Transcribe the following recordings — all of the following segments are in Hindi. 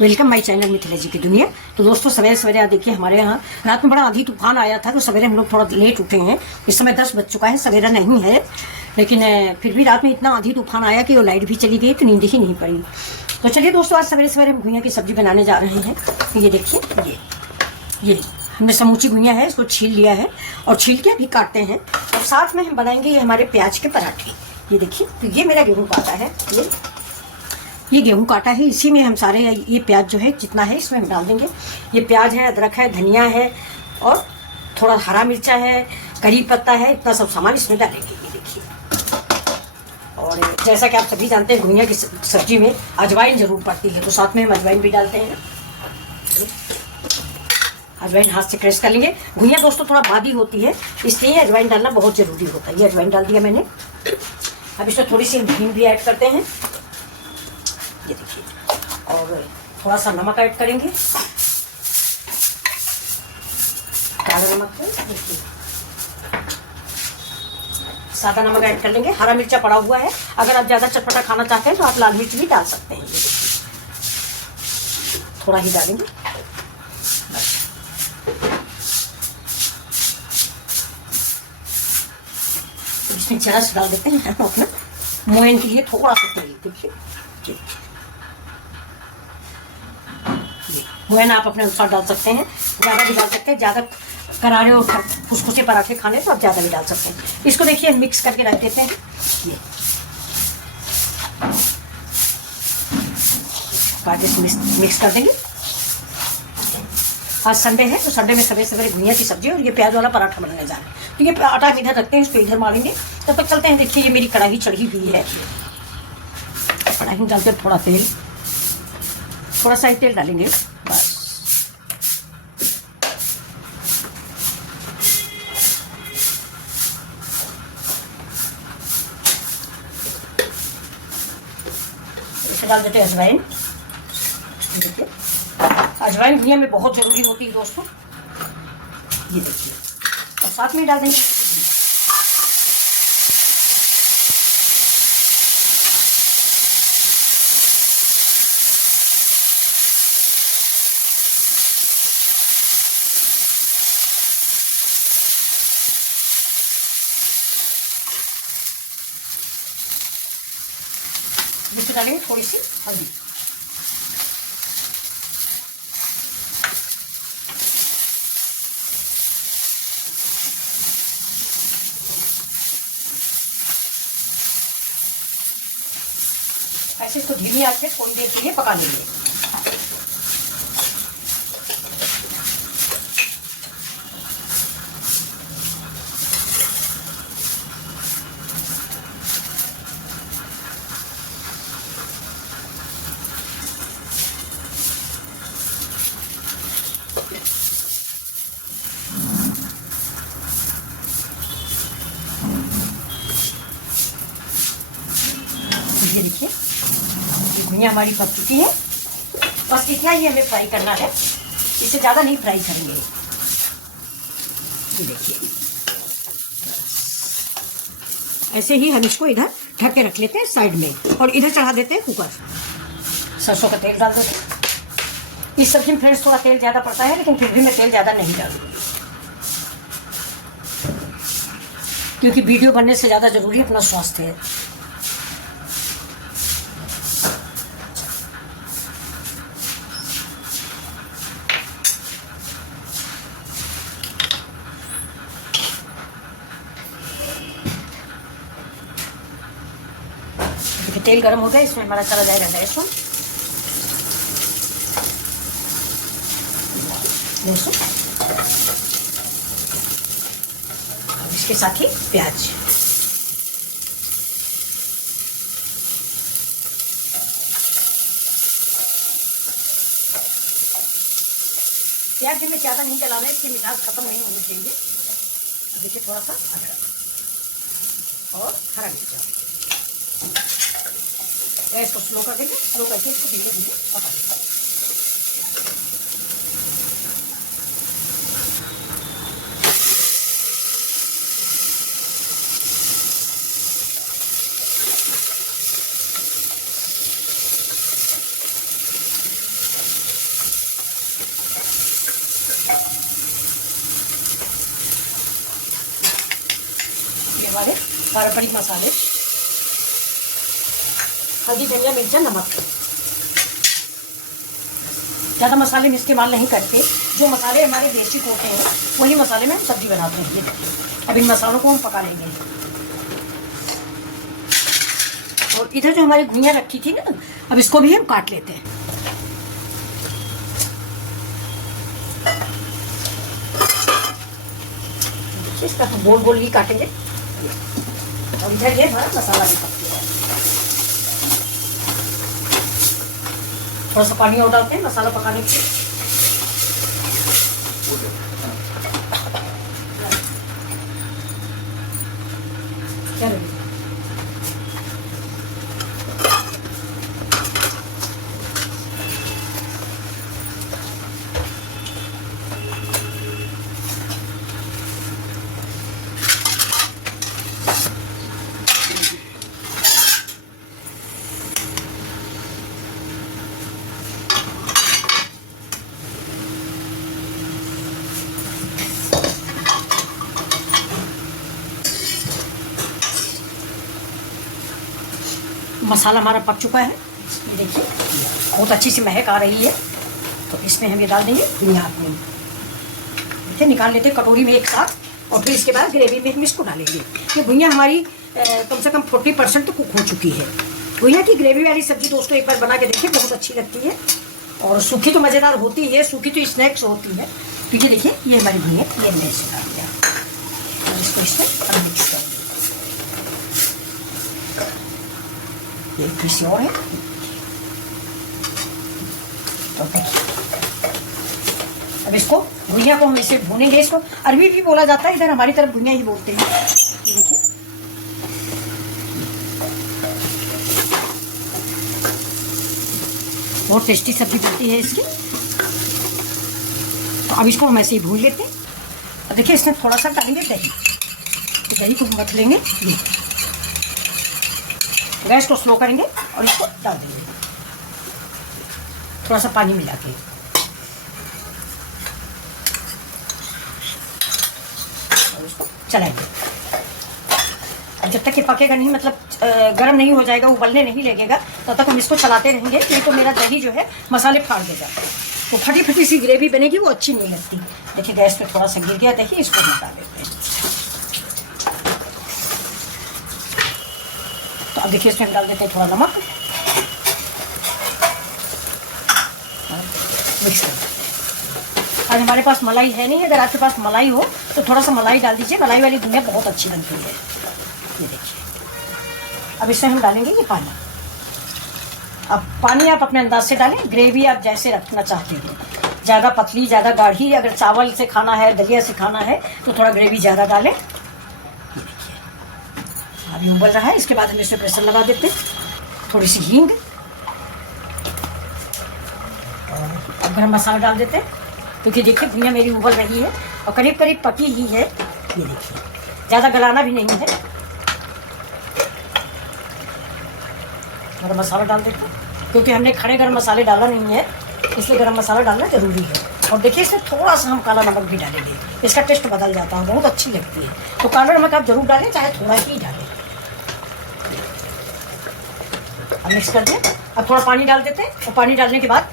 वेलकम माय चैनल मिथिला जी की दुनिया। तो दोस्तों सवेरे सवेरे आज देखिए हमारे यहाँ रात में बड़ा आंधी तूफान आया था, तो सवेरे हम लोग थोड़ा लेट उठे हैं। इस समय 10 बज चुका है, सवेरा नहीं है, लेकिन फिर भी रात में इतना आंधी तूफान आया कि वो लाइट भी चली गई तो नींद ही नहीं पड़ी। तो चलिए दोस्तों, आज सवेरे सवेरे हम घुइयाँ की सब्जी बनाने जा रहे हैं। ये देखिए, ये हमने समूची घुइयाँ है, इसको छील लिया है और छील के अभी काटते हैं। और साथ में हम बनाएंगे ये हमारे प्याज के पराठे। ये देखिए, तो ये मेरा गेहूँ काटा है, ये गेहूं काटा है, इसी में हम सारे ये प्याज जो है जितना है इसमें हम डाल देंगे। ये प्याज है, अदरक है, धनिया है और थोड़ा हरा मिर्चा है, करी पत्ता है, इतना सब सामान इसमें डालेंगे। ये देखिए, और जैसा कि आप सभी जानते हैं घुइयाँ की सब्जी में अजवाइन जरूर पड़ती है, तो साथ में हम अजवाइन भी डालते हैं। अजवाइन हाथ से क्रश कर लेंगे। घुइयाँ दोस्तों थोड़ा भारी होती है, इसलिए अजवाइन डालना बहुत जरूरी होता है। ये अजवाइन डाल दिया मैंने। अब इसमें थोड़ी सी हींग भी ऐड करते हैं, ये देखिए, और थोड़ा सा नमक ऐड करेंगे, काला नमक देखिए, सादा नमक ऐड कर लेंगे। हरा मिर्चा पड़ा हुआ है, अगर आप ज्यादा चटपटा खाना चाहते हैं तो आप लाल मिर्च भी डाल सकते हैं। थोड़ा ही डालेंगे बस। इसमें जरा सा डाल देते हैं अपना मोयन के लिए थोड़ा सा तेल। देखिए, मोयन आप अपने अनुसार डाल सकते हैं, ज़्यादा भी डाल सकते हैं। ज़्यादा करारे और फुसफुसे पराठे खाने तो आप ज़्यादा भी डाल सकते हैं। इसको देखिए मिक्स करके रख देते हैं। ये काटे से मिक्स कर देंगे। आज संडे है, तो संडे में सवेरे सवेरे घुइयाँ की सब्जी और ये प्याज वाला पराठा बनाने जा रहे हैं। तो ये आटा हम इधर रखते हैं, इसको इधर मारेंगे, तब तक चलते हैं। देखिए, ये मेरी कढ़ाई चढ़ी हुई है। कढ़ाई में डालते थोड़ा तेल, थोड़ा सा ही तेल डालेंगे बस। इसे डाल देते हैं अजवाइन। देखिए, अजवाइन घुइयाँ में बहुत जरूरी होती है दोस्तों। ये देखिए, और साथ में डाल देंगे जिससे डालेंगे थोड़ी सी हल्दी। ऐसे इसको धीमी आंच पे थोड़ी देर के लिए पका लेंगे। ये देखिए, ये घुइयाँ हमारी पक चुकी है। बस इतना ही हमें फ्राई करना है, इससे ज़्यादा नहीं फ्राई करेंगे। ये देखिए, ऐसे ही हम इसको इधर ढक के रख लेते हैं साइड में, और इधर चढ़ा देते हैं कुकर। सरसों का तेल डाल देते हैं। इस सब्जी में फ्रेंड्स थोड़ा तेल ज़्यादा पड़ता है, लेकिन फिर भी मैं तेल ज़्यादा नहीं डालूंगी, क्योंकि वीडियो बनने से ज़्यादा जरूरी अपना स्वास्थ्य है। तेल गर्म हो गया, इसमें हमारा चला जाएगा लहसुन। इसके साथ ही प्याज। प्याज भी में ज़्यादा नहीं चलाना है, इसकी मिठास खत्म नहीं होनी चाहिए। देखिए, थोड़ा सा अदरक और हरा मिर्चा। गैस को स्लो कर देंगे, स्लो करके इसको धीरे धीरे पका देंगे। मसाले, पारंपरिक मसाले, हल्दी, धनिया, मिर्चा, नमक। ज़्यादा मसाले में इस्तेमाल नहीं करते, जो मसाले हमारे बेसिक होते हैं वही मसाले में हम सब्जी बनाते हैं। ये देखिए, अब इन मसालों को हम पका लेंगे। और इधर जो हमारी घुइयाँ रखी थी ना, अब इसको भी हम काट लेते हैं। इसका तो गोल गोल ही काटेंगे। और इधर ये हमारा मसाला भी पक गया है। थोड़ा सा पानी और डालते हैं मसाला पकाने के लिए। क्या मसाला हमारा पक चुका है। ये देखिए, बहुत अच्छी सी महक आ रही है। तो इसमें हम ये डाल देंगे धनिया अपनी। देखिए, निकाल लेते हैं कटोरी में एक साथ, और फिर इसके बाद ग्रेवी में हम इसको डालेंगे। ये भुइया हमारी कम से कम 40% तो कुक हो चुकी है। भुइया की ग्रेवी वाली सब्जी दोस्तों एक बार बना के देखिए, बहुत अच्छी लगती है। और सूखी तो मज़ेदार होती है, सूखी तो स्नैक्स होती है। क्योंकि देखिए, ये हमारी भुइया, ये मैंने इसे डाल दिया, और इसको इसमें मिक्स कर दिया। एक पीस और है। तो अब इसको भुइया को हम इसे भूनेंगे। इसको अरबी भी बोला जाता है, इधर हमारी तरफ भुइया ही बोलते हैं। देखिए, बहुत टेस्टी सब्जी बनती है इसकी। तो अब इसको हम ऐसे ही भून लेते हैं। अब देखिए, इसमें थोड़ा सा डालेंगे दही। तो दही को हम मत लेंगे। गैस को स्लो करेंगे और इसको डाल देंगे थोड़ा सा पानी मिला के। और इसको चलाएंगे। अब जब तक ये पकेगा नहीं, मतलब गर्म नहीं हो जाएगा, उबलने नहीं लगेगा, तब तक हम इसको चलाते रहेंगे। नहीं तो मेरा दही जो है मसाले फाड़ देगा। तो फटी फटी सी ग्रेवी बनेगी, वो अच्छी नहीं लगती। देखिए, गैस पे थोड़ा सा गिर गया दही, इसको हटा देते हैं। तो अब देखिए, इसमें हम डाल देते हैं थोड़ा नमक, मिक्स कर देते हैं। आज हमारे पास मलाई है नहीं, अगर आपके पास मलाई हो तो थोड़ा सा मलाई डाल दीजिए। मलाई वाली भुइया बहुत अच्छी बनती है। ये देखिए, अब इसमें हम डालेंगे ये पानी। अब पानी आप अपने अंदाज से डालें, ग्रेवी आप जैसे रखना चाहते हो, ज़्यादा पतली, ज़्यादा गाढ़ी। अगर चावल से खाना है, दलिया से खाना है, तो थोड़ा ग्रेवी ज़्यादा डालें। अभी उबल रहा है, इसके बाद हम इसमें प्रेशर लगा देते हैं। थोड़ी सी हींग और गरम मसाला डाल देते हैं। क्योंकि देखिए, भुइया मेरी उबल रही है और करीब करीब पकी ही है। ये देखिए, ज़्यादा गलाना भी नहीं है। गरम मसाला डाल देते हैं, क्योंकि हमने खड़े गरम मसाले डाला नहीं है, इसलिए गरम मसाला डालना ज़रूरी है। और देखिए, इसमें थोड़ा सा हम काला नमक भी डालेंगे, इसका टेस्ट बदल जाता है, बहुत अच्छी लगती है। तो काला नमक आप जरूर डालें, चाहे थोड़ा ही डालें। अब मिक्स कर दें। अब थोड़ा पानी डाल देते हैं, और पानी डालने के बाद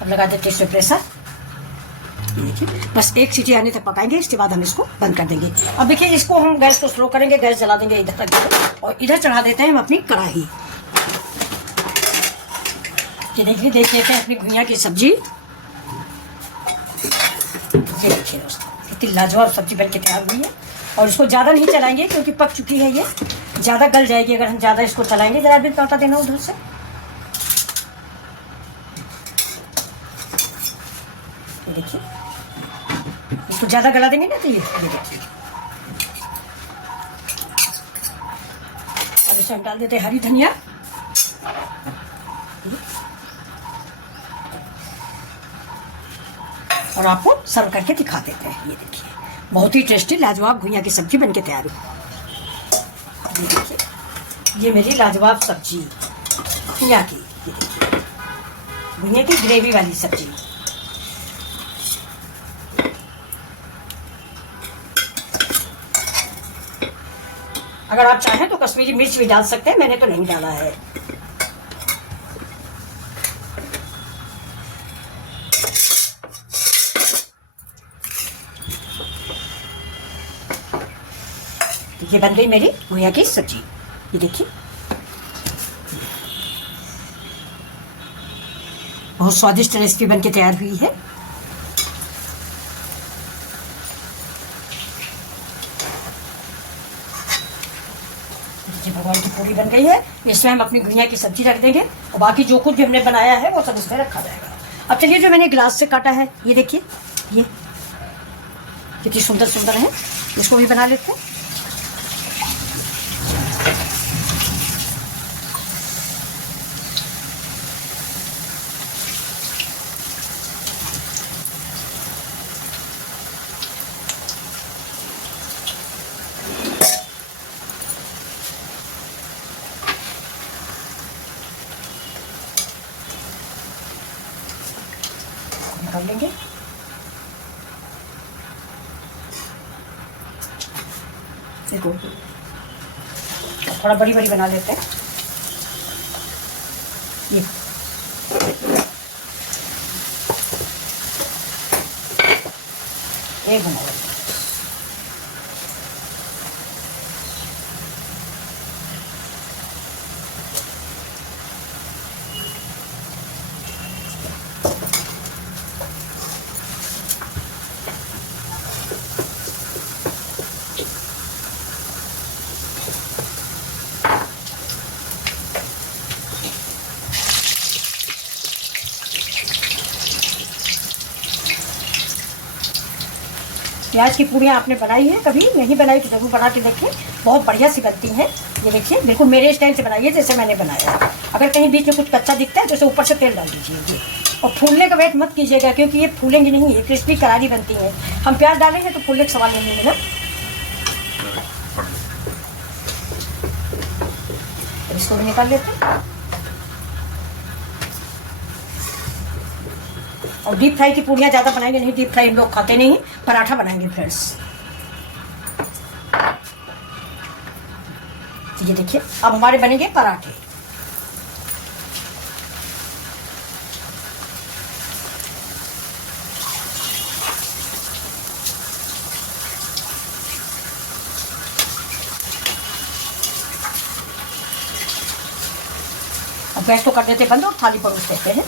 अब लगा देते हैं इसमें प्रेशर। देखिए, बस एक सीटी आने तक पकाएंगे, इसके बाद हम इसको बंद कर देंगे। अब देखिए, इसको हम गैस को स्लो करेंगे, गैस जला देंगे इधर तक, और इधर चढ़ा देते हैं हम अपनी कढ़ाई। ये देखिए, देख लेते हैं अपनी भुइया की सब्जी। ये देखिए दोस्तों, इतनी लाजवाब सब्जी बनके तैयार हुई है। और इसको ज़्यादा नहीं चलाएंगे, क्योंकि पक चुकी है ये, ज़्यादा गल जाएगी अगर हम ज़्यादा इसको चलाएंगे। जरा भी तौता देना उधर से। ये देखिए, इसको ज़्यादा गला देंगे ना तो ये देखिए। अब इसमें हम डाल देते हैं हरी धनिया। और आपको सर्व करके दिखा देते हैं। ये देखिए, बहुत ही टेस्टी लाजवाब भुइया की सब्जी बनके तैयार हुई। ये देखिए, ये मेरी लाजवाब सब्जी भुइया की। ये देखिए, घुइयाँ की ग्रेवी वाली सब्जी। अगर आप चाहें तो कश्मीरी मिर्च भी डाल सकते हैं, मैंने तो नहीं डाला है। ये बन गई मेरी घुइयाँ की सब्जी। ये देखिए बहुत स्वादिष्ट रेसिपी बन के तैयार हुई है। भगवान की पूरी बन गई है। इसमें हम अपनी घुइयाँ की सब्जी रख देंगे और बाकी जो कुछ भी हमने बनाया है वो सब इसमें रखा जाएगा। अब चलिए जो मैंने ग्लास से काटा है ये देखिए, ये कितनी सुंदर सुंदर है, इसको भी बना लेते हैं। निकाल लेंगे। देखो थोड़ा बड़ी बड़ी बना लेते हैं। ये बना लेते हैं। प्याज की पूड़ियाँ आपने बनाई है, कभी नहीं बनाई तो जरूर बना के देखें, बहुत बढ़िया सी बनती हैं। ये देखिए बिल्कुल मेरे स्टाइल से बनाइए जैसे मैंने बनाया। अगर कहीं बीच में कुछ कच्चा दिखता है तो उसे ऊपर से तेल डाल दीजिए। और फूलने का वेट मत कीजिएगा क्योंकि ये फूलेंगी नहीं, ये क्रिस्पी करारी बनती है। हम प्याज डालें हैं तो फूलने का सवाल नहीं है ना। इसको भी निकाल लेते हैं। और डीप फ्राई की पूड़ियाँ ज़्यादा बनाएंगे नहीं, डीप फ्राई हम लोग खाते नहीं, पराठा बनाएंगे फ्रेंड्स। ये देखिए अब हमारे बनेंगे पराठे। अब गैस को कर देते बंद और थाली परोस देते हैं।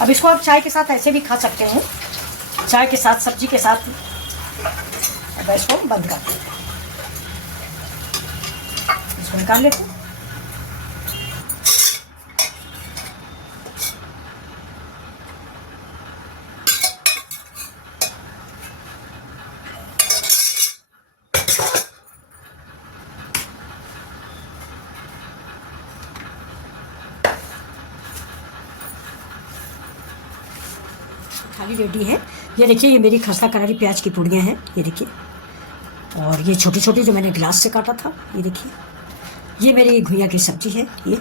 अब इसको आप चाय के साथ ऐसे भी खा सकते हैं, चाय के साथ, सब्जी के साथ। अब इसको बंद कर देते हैं, इसको निकाल लेते हैं। थाली रेडी है। ये देखिए ये मेरी खस्ता करारी प्याज की पूड़ियाँ हैं, ये देखिए। और ये छोटी छोटी जो मैंने ग्लास से काटा था, ये देखिए। ये मेरी घुइयाँ की सब्जी है, ये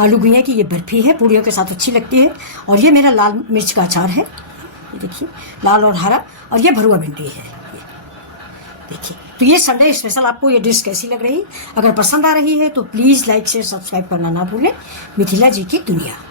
आलू घुइयाँ की ये बर्फ़ी है, पूड़ियों के साथ अच्छी लगती है। और ये मेरा लाल मिर्च का अचार है, ये देखिए लाल और हरा। और ये भरुआ भिंडी है, ये देखिए। तो ये संडे स्पेशल आपको ये डिश कैसी लग रही? अगर पसंद आ रही है तो प्लीज़ लाइक शेयर सब्सक्राइब करना ना भूलें। मिथिला जी की दुनिया।